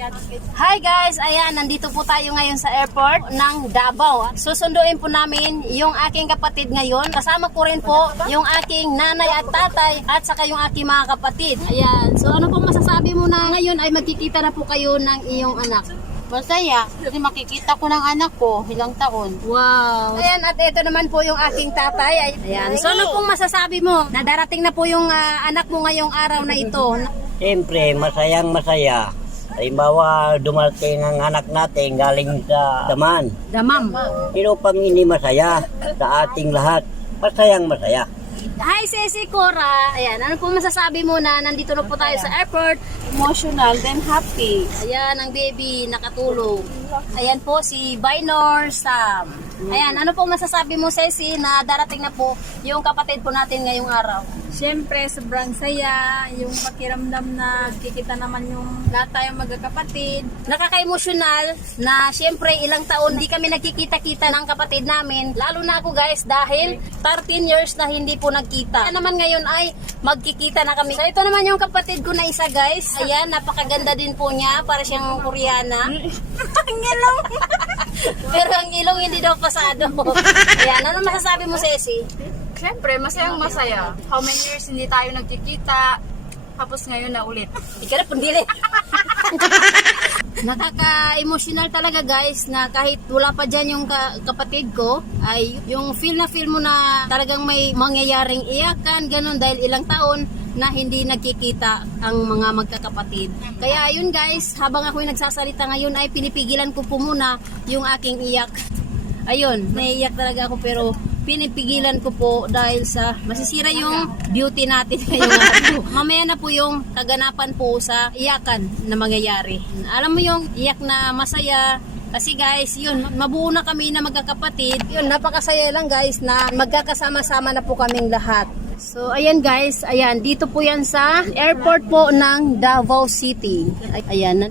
Hi guys, ayan, nandito po tayo ngayon sa airport ng Davao. Susunduin po namin yung aking kapatid ngayon. Kasama ko rin po yung aking nanay at tatay at saka yung aking mga kapatid. Ayan, so ano pong masasabi mo na ngayon ay magkikita na po kayo ng iyong anak? Masaya, kasi makikita ko ng anak ko ilang taon. Wow! Ayan, at ito naman po yung aking tatay. Ayan, so ano pong masasabi mo na darating na po yung anak mo ngayong araw na ito? Siyempre, masayang masaya. Halimbawa, dumating ang anak natin galing sa daman. Damam. Sino pang hindi masaya sa ating lahat? Masayang masaya. Hi, Ceci Cora. Ayan, ano po masasabi mo na nandito na po tayo sa airport? Emotional, then happy. Ayan, ang baby nakatulog. Ayan po si Binor Sam. Ayan, ano po masasabi mo, Ceci, na darating na po yung kapatid po natin ngayong araw? Siyempre, sobrang saya. Yung pakiramdam na kikita naman yung lahat tayong magkakapatid. Nakaka-emosyonal na siyempre ilang taon di kami nagkikita-kita ng kapatid namin. Lalo na ako guys dahil 13 years na hindi po nagkita. Kaya naman ngayon ay magkikita na kami. So ito naman yung kapatid ko na isa guys. Ayan, napakaganda din po niya. Para siyang Koreana. Ang ilong. Pero ang ilong hindi daw pasado. Ayan, ano masasabi mo, Ceci? Siyempre, masayang masaya. How many years hindi tayo nagkikita, tapos ngayon na ulit. Ikaw na pundili. Nakaka-emotional talaga guys na kahit wala pa dyan yung kapatid ko ay yung feel na feel mo na talagang may mangyayaring iyakan ganun dahil ilang taon na hindi nagkikita ang mga magkakapatid. Kaya yun guys, habang ako'y nagsasalita ngayon ay pinipigilan ko po muna yung aking iyak. Ayun, naiiyak talaga ako pero pinipigilan ko po dahil sa masisira yung beauty natin ngayong araw. Mamaya na po yung kaganapan po sa iyakan na mangyayari. Alam mo yung iyak na masaya kasi guys, yun, mabuo na kami na magkakapatid. Yun, napakasaya lang guys na magkakasama-sama na po kaming lahat. So, ayan guys, ayan, dito po yan sa airport po ng Davao City. Ayan,